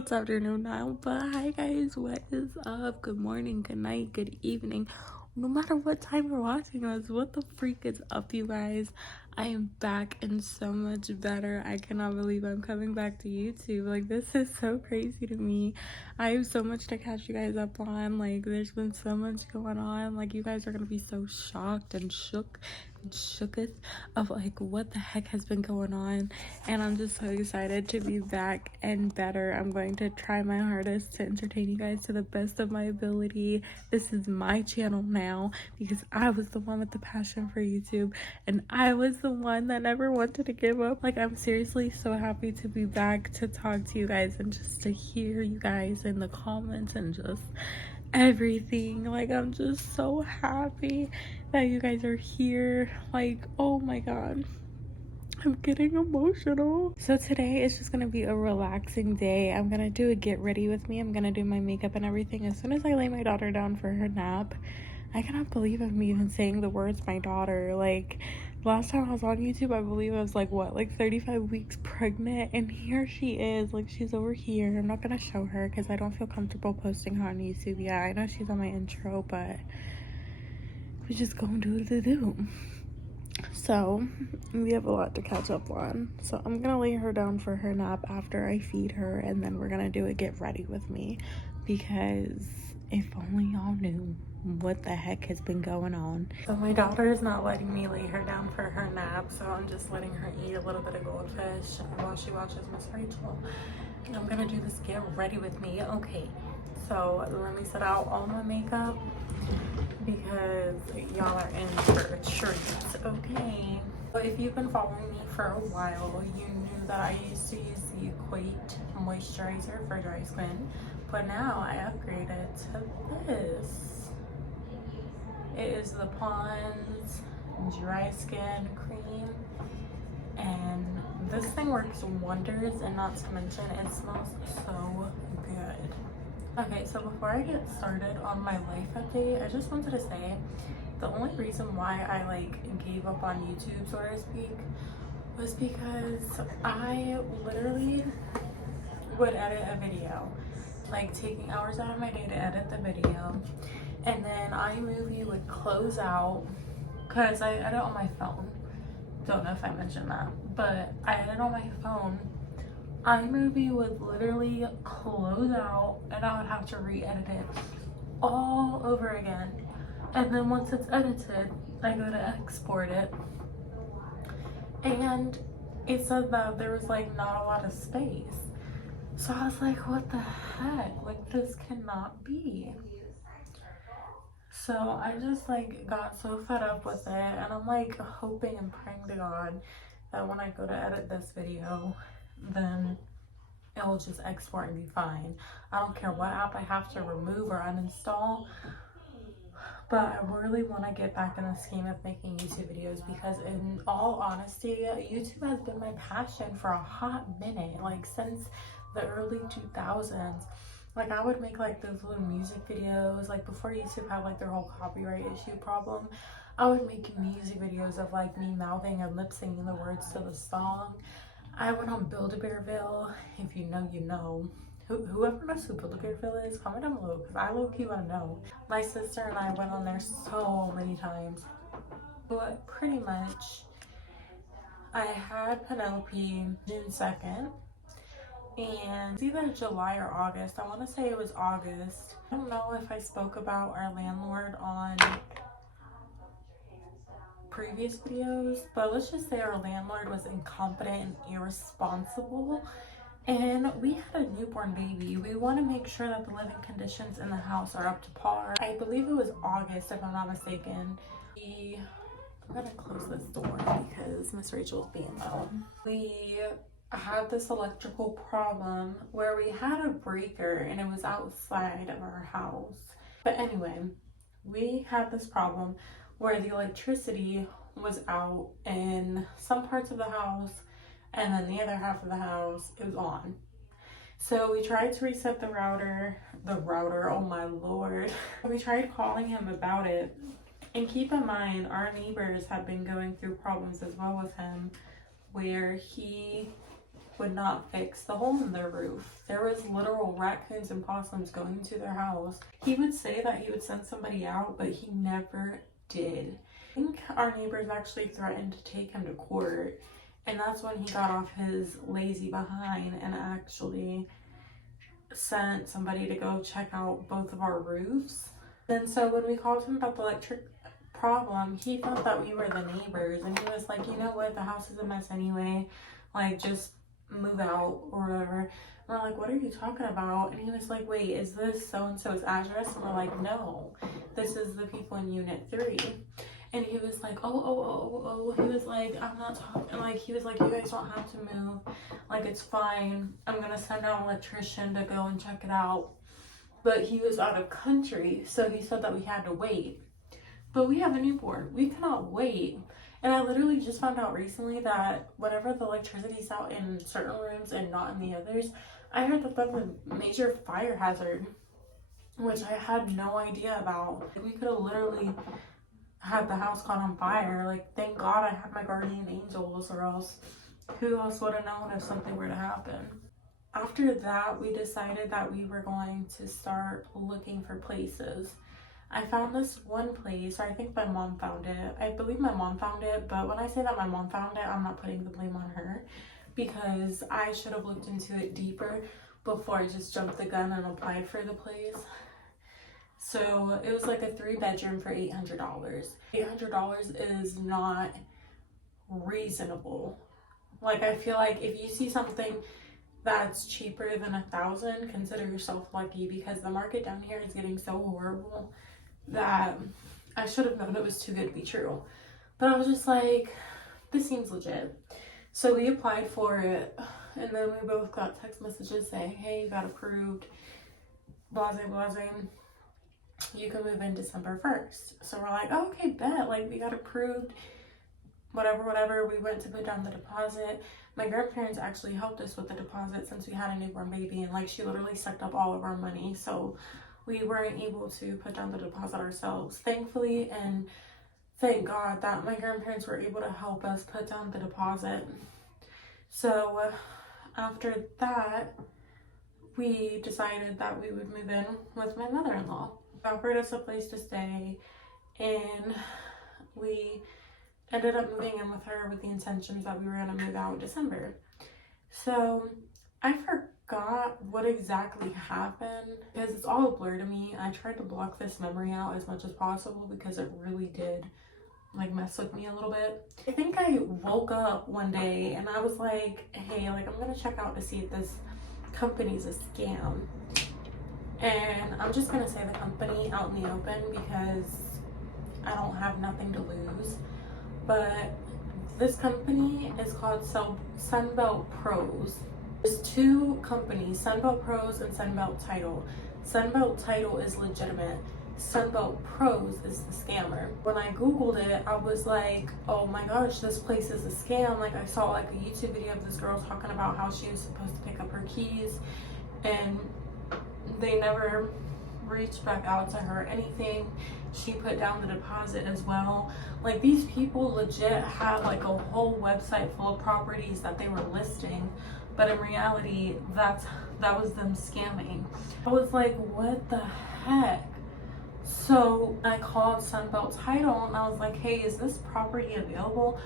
It's afternoon now, but hi guys, what is up? Good morning, good night, good evening. No matter what time you're watching us, what the freak is up, you guys? I am back and so much better. I cannot believe I'm coming back to YouTube. Like, this is so crazy to me. I have so much to catch you guys up on. Like, there's been so much going on. Like, you guys are gonna be so shocked and shooketh of like what the heck has been going on, and I'm just so excited to be back and better. I'm going to try my hardest to entertain you guys to the best of my ability. This is my channel now because I was the one with the passion for YouTube, and I was the one that never wanted to give up. Like, I'm seriously so happy to be back to talk to you guys and just to hear you guys in the comments and just everything. Like, I'm just so happy that you guys are here. Like, oh my god, I'm getting emotional. So today is just gonna be a relaxing day. I'm gonna do a get ready with me. I'm gonna do my makeup and everything as soon as I lay my daughter down for her nap. I cannot believe I'm even saying the words my daughter. Like, last time I was on YouTube, I believe I was like, what, like 35 weeks pregnant, and here she is. Like, she's over here. I'm not gonna show her because I don't feel comfortable posting her on YouTube. Yeah, I know she's on my intro, but we just gonna do the do. So we have a lot to catch up on, so I'm gonna lay her down for her nap after I feed her, and then we're gonna do a get ready with me, because if only y'all knew what the heck has been going on. So my daughter is not letting me lay her down for her nap, so I'm just letting her eat a little bit of goldfish while she watches Miss Rachel. I'm gonna do this get ready with me. Okay, so let me set out all my makeup because y'all are in for a treat. Okay, so if you've been following me for a while, you knew that I used to use the Equate moisturizer for dry skin, but now I upgraded to this. It is the Pond's dry skin cream, and this thing works wonders, and not to mention it smells so good. Okay, so before I get started on my life update, I just wanted to say the only reason why I gave up on YouTube, so to speak, was because I literally would edit a video, like taking hours out of my day to edit the video, and then iMovie would close out because I edit on my phone. Don't know if I mentioned that, but I edit on my phone. iMovie would literally close out and I would have to re-edit it all over again. And then once it's edited, I go to export it, and it said that there was like not a lot of space. So I was like, what the heck? Like, this cannot be. So I just got so fed up with it, and I'm like hoping and praying to God that when I go to edit this video, then it will just export and be fine. I don't care what app I have to remove or uninstall, but I really want to get back in the scheme of making YouTube videos, because in all honesty, YouTube has been my passion for a hot minute, like since the early 2000s. Like, I would make those little music videos, like before YouTube had their whole copyright issue problem. I would make music videos of me mouthing and lip syncing the words to the song. I went on Build-A-Bearville. If you know, you know. Whoever knows who Build-A-Bearville is, comment down below, because I low-key want to know. My sister and I went on there so many times. But pretty much, I had Penelope June 2nd. And it's either July or August. I want to say it was August. I don't know if I spoke about our landlord on previous videos, but let's just say our landlord was incompetent and irresponsible, and we had a newborn baby. We want to make sure that the living conditions in the house are up to par. I believe it was August, if I'm not mistaken. I'm gonna close this door because Miss Rachel's being loud. We had this electrical problem where we had a breaker and it was outside of our house. But anyway, we had this problem where the electricity was out in some parts of the house, and then the other half of the house, it was on. So we tried to reset the router, oh my lord. We tried calling him about it, and keep in mind, our neighbors have been going through problems as well with him, where he would not fix the hole in their roof. There was literal raccoons and possums going into their house. He would say that he would send somebody out, but he never did. I think our neighbors actually threatened to take him to court, and that's when he got off his lazy behind and actually sent somebody to go check out both of our roofs. And so when we called him about the electric problem, he thought that we were the neighbors, and he was like, you know what, the house is a mess anyway, like just move out or whatever. And we're like, what are you talking about? And he was like, wait, is this so-and-so's address? And we're like, no, this is the people in unit 3. And he was like, oh, he was like, I'm not talking, like, he was like, you guys don't have to move, like, it's fine, I'm gonna send out an electrician to go and check it out. But he was out of country, so he said that we had to wait. But we have a newborn, we cannot wait. And I literally just found out recently that whenever the electricity's out in certain rooms and not in the others, I heard that that's a major fire hazard, which I had no idea about. We could have literally had the house caught on fire. Like, thank God I had my guardian angels, or else who else would have known if something were to happen. After that, we decided that we were going to start looking for places. I found this one place, or I think my mom found it. I believe my mom found it, but when I say that my mom found it, I'm not putting the blame on her, because I should have looked into it deeper before I just jumped the gun and applied for the place. So it was like a 3-bedroom for $800. $800 is not reasonable. Like, I feel like if you see something that's cheaper than $1,000, consider yourself lucky, because the market down here is getting so horrible that I should have known it was too good to be true. But I was just like, this seems legit. So we applied for it, and then we both got text messages saying, hey, you got approved, blase, you can move in December 1st. So we're like, oh, okay, bet, like, we got approved, whatever. We went to put down the deposit. My grandparents actually helped us with the deposit since we had a newborn baby, and like, she literally sucked up all of our money, so we weren't able to put down the deposit ourselves, thankfully. And thank God that my grandparents were able to help us put down the deposit. So after that, we decided that we would move in with my mother-in-law. Offered us a place to stay, and we ended up moving in with her with the intentions that we were going to move out in December. So I forgot what exactly happened, because it's all a blur to me. I tried to block this memory out as much as possible, because it really did like mess with me a little bit. I think I woke up one day and I was like, hey, like, I'm gonna check out to see if this company's a scam. And I'm just gonna say the company out in the open, because I don't have nothing to lose. But this company is called Sunbelt Pros. There's 2 companies, Sunbelt Pros and Sunbelt Title. Sunbelt Title is legitimate. Sunbelt Pros is the scammer. When I googled it, I was like, oh my gosh, this place is a scam. Like, I saw like a YouTube video of this girl talking about how she was supposed to pick up her keys, and they never reached back out to her or anything. She put down the deposit as well. Like, these people legit had like a whole website full of properties that they were listing, but in reality, that was them scamming. I was like, what the heck? So I called Sunbelt Title and I was like, hey, is this property available?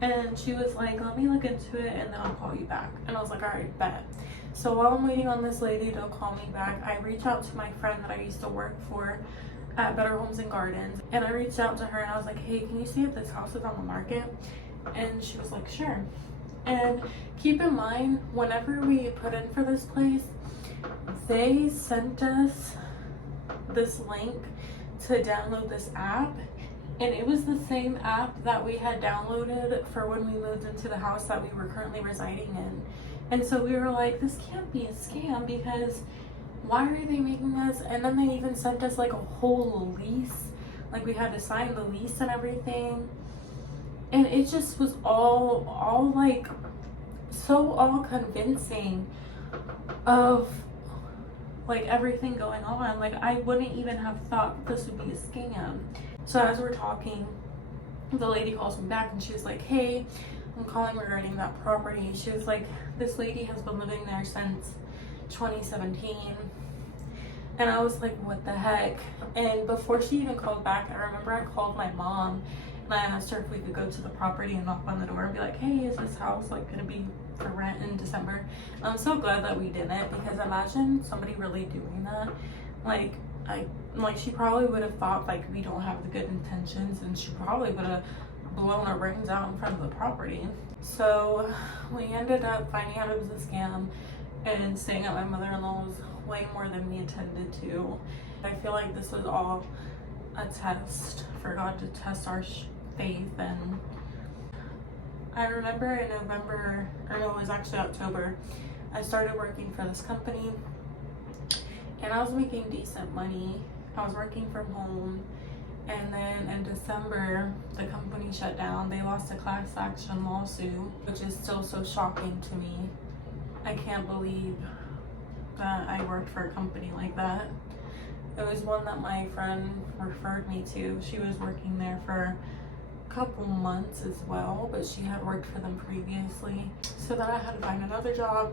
And she was like, let me look into it and then I'll call you back. And I was like, all right, bet. So while I'm waiting on this lady to call me back, I reached out to my friend that I used to work for at Better Homes and Gardens. And I reached out to her and I was like, hey, can you see if this house is on the market? And she was like, sure. And keep in mind, whenever we put in for this place, they sent us this link to download this app, and it was the same app that we had downloaded for when we moved into the house that we were currently residing in. And so we were like, this can't be a scam, because why are they making us? And then they even sent us like a whole lease, like we had to sign the lease and everything, and it just was all like so all convincing of like everything going on. Like, I wouldn't even have thought this would be a scam. So as we're talking, the lady calls me back and she was like, hey, I'm calling regarding that property. She was like, this lady has been living there since 2017. And I was like, what the heck? And before she even called back, I remember I called my mom and I asked her if we could go to the property and knock on the door and be like, hey, is this house like gonna be for rent in December? And I'm so glad that we didn't, because imagine somebody really doing that. She probably would have thought like we don't have the good intentions, and she probably would have blown our brains out in front of the property. So we ended up finding out it was a scam and staying at my mother-in-law's way more than we intended to. I feel like this was all a test for God to test our faith. And I remember in November, or no, it was actually October, I started working for this company and I was making decent money. I was working from home, and then in December the company shut down. They lost a class action lawsuit, which is still so shocking to me. I can't believe that I worked for a company like that. It was one that my friend referred me to. She was working there for a couple months as well, but she had worked for them previously. So then I had to find another job.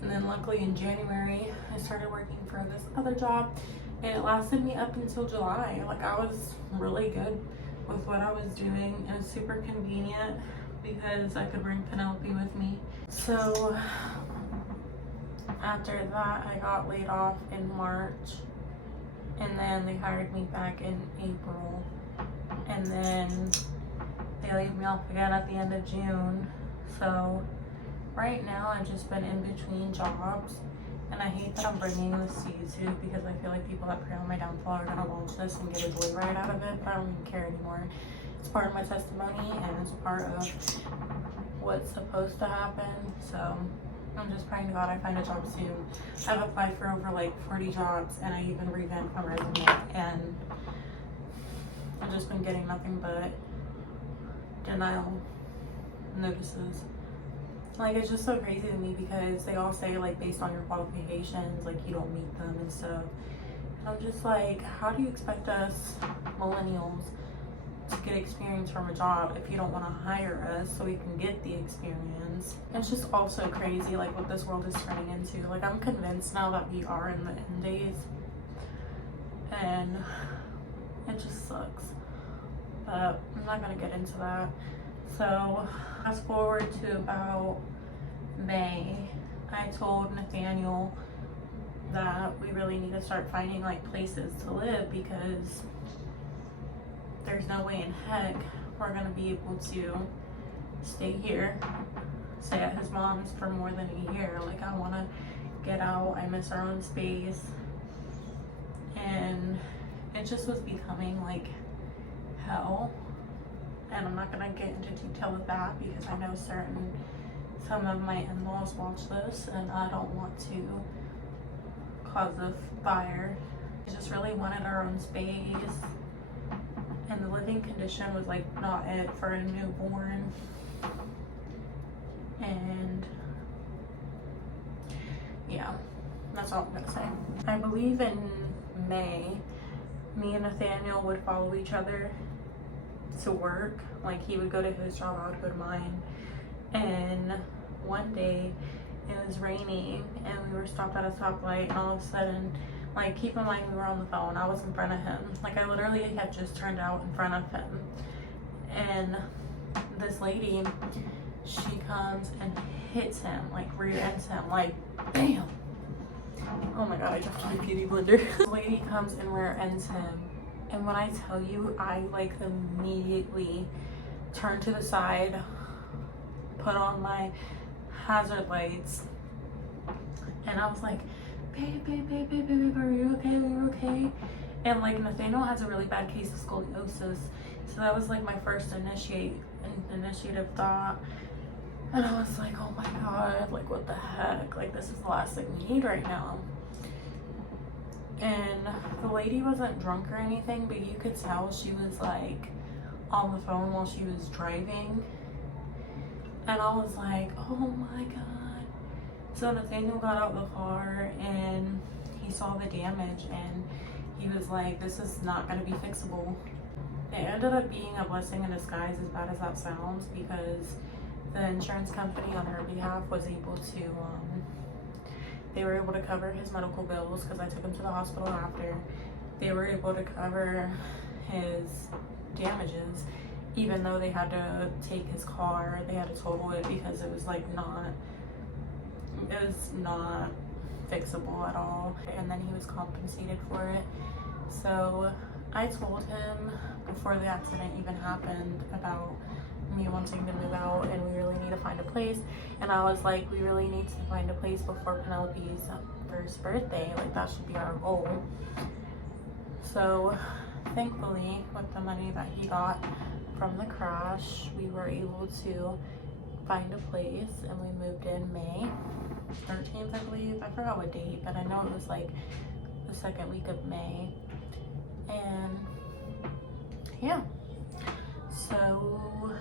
And then luckily in January, I started working for this other job, and it lasted me up until July. Like, I was really good with what I was doing. It was super convenient because I could bring Penelope with me. So after that, I got laid off in March, and then they hired me back in April, and then they laid me off again at the end of June. So right now I've just been in between jobs, and I hate that I'm bringing this to YouTube because I feel like people that pray on my downfall are gonna watch this and get a joyride out of it, but I don't even care anymore. It's part of my testimony, and it's part of what's supposed to happen. So I'm just praying to God I find a job soon. I've applied for over like 40 jobs, and I even revamped my resume, and I've just been getting nothing but denial notices. Like, it's just so crazy to me because they all say like based on your qualifications, like you don't meet them and stuff. And I'm just like, how do you expect us millennials to get experience from a job if you don't want to hire us so we can get the experience? It's just all so crazy, like what this world is turning into. Like, I'm convinced now that we are in the end days, and it just sucks. But I'm not gonna get into that. So fast forward to about May, I told Nathaniel that we really need to start finding like places to live, because there's no way in heck we're gonna be able to stay here, stay at his mom's for more than a year. Like, I wanna get out. I miss our own space. And it just was becoming like hell. And I'm not gonna get into detail with that because I know some of my in-laws watch this, and I don't want to cause a fire. I just really wanted our own space, and the living condition was like not it for a newborn. And yeah, that's all I'm gonna say. I believe in May, me and Nathaniel would follow each other to work. Like, he would go to his job, I would go to mine. And one day it was raining and we were stopped at a stoplight, and all of a sudden, like, keep in mind we were on the phone, I was in front of him. Like, I literally had just turned out in front of him, and this lady, she comes and hits him, like rear ends him, like bam. Oh my god, I dropped my beauty blender. This lady comes and rear ends him. And when I tell you, I like immediately turned to the side, put on my hazard lights, and I was like, babe, are you okay? Are you okay? And like, Nathaniel has a really bad case of scoliosis, so that was like my first initiative thought. And I was like, oh my god, like what the heck? Like, this is the last thing we need right now. And the lady wasn't drunk or anything, but you could tell she was like on the phone while she was driving. And I was like, oh my god. So Nathaniel got out of the car and he saw the damage, and he was like, this is not going to be fixable. It ended up being a blessing in disguise, as bad as that sounds, because the insurance company on her behalf was able to, they were able to cover his medical bills because I took him to the hospital after. They were able to cover his damages, even though they had to take his car, they had to total it because it was like it was not fixable at all, and then he was compensated for it. So I told him before the accident even happened about me wanting to move out and we really need to find a place, and I was like, we really need to find a place before Penelope's first birthday, like that should be our goal. So thankfully, with the money that he got from the crash, we were able to find a place, and we moved in May 13th, I believe. I forgot what date, but I know it was like the second week of May. And yeah, so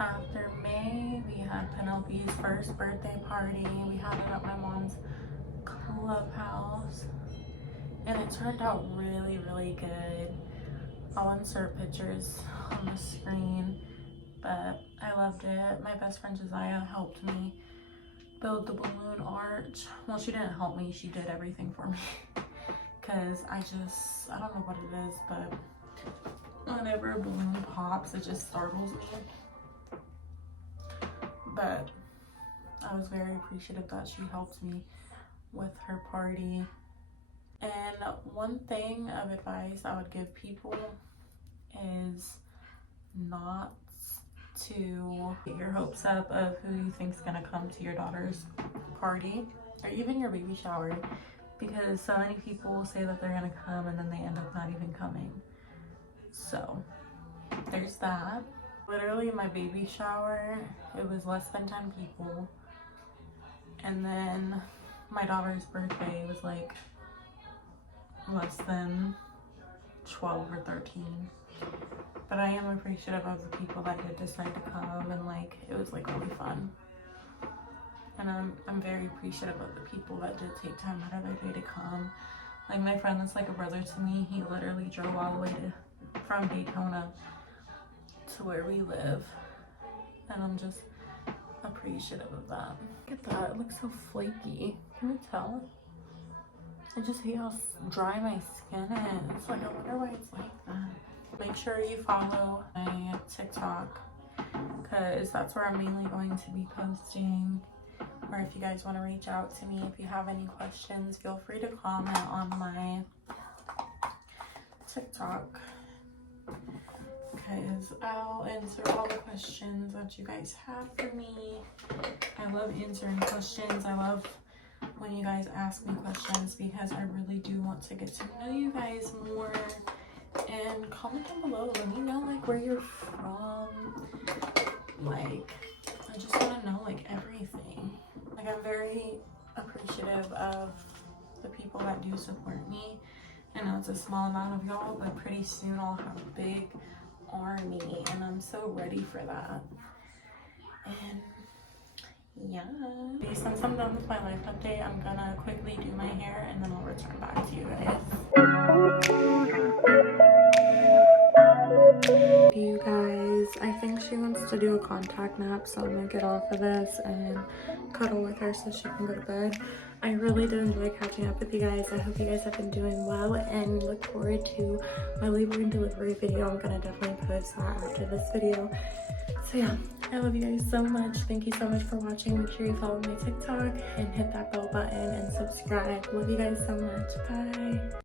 after May, we had Penelope's first birthday party. We had it at my mom's clubhouse, and it turned out really, really good. I'll insert pictures on the screen, but I loved it. My best friend Josiah helped me build the balloon arch. Well, she didn't help me, she did everything for me. Because I don't know what it is, but whenever a balloon pops, it just startles me. But I was very appreciative that she helped me with her party. And one thing of advice I would give people is not to get your hopes up of who you think's gonna come to your daughter's party or even your baby shower, because so many people say that they're gonna come and then they end up not even coming. So there's that. Literally my baby shower, it was less than 10 people, and then my daughter's birthday was like less than 12 or 13. But I am appreciative of the people that did decide to come, and like it was like really fun. And I'm very appreciative of the people that did take time out of their day to come. Like my friend that's like a brother to me, he literally drove all the way from Daytona to where we live, and I'm just appreciative of that. Look at that, it looks so flaky. Can you tell? I just hate how dry my skin is. Like, I wonder why it's like that. Make sure you follow my TikTok, because that's where I'm mainly going to be posting. Or if you guys want to reach out to me, if you have any questions, feel free to comment on my TikTok, because I'll answer all the questions that you guys have for me. I love answering questions. I love when you guys ask me questions, because I really do want to get to know you guys more. And comment down below, let me know like where you're from. Like, I just want to know like everything. Like, I'm very appreciative of the people that do support me. I know it's a small amount of y'all, but pretty soon I'll have a big army, and I'm so ready for that. And yeah, since I'm done with my life update, I'm gonna quickly do my hair and then I'll return back to you guys. You guys, I think she wants to do a contact nap, so I'm gonna get off of this and cuddle with her so she can go to bed. I really did enjoy catching up with you guys. I hope you guys have been doing well, and look forward to my labor and delivery video. I'm gonna definitely post that after this video. So yeah, I love you guys so much. Thank you so much for watching. Make sure you follow my TikTok and hit that bell button and subscribe. Love you guys so much. Bye.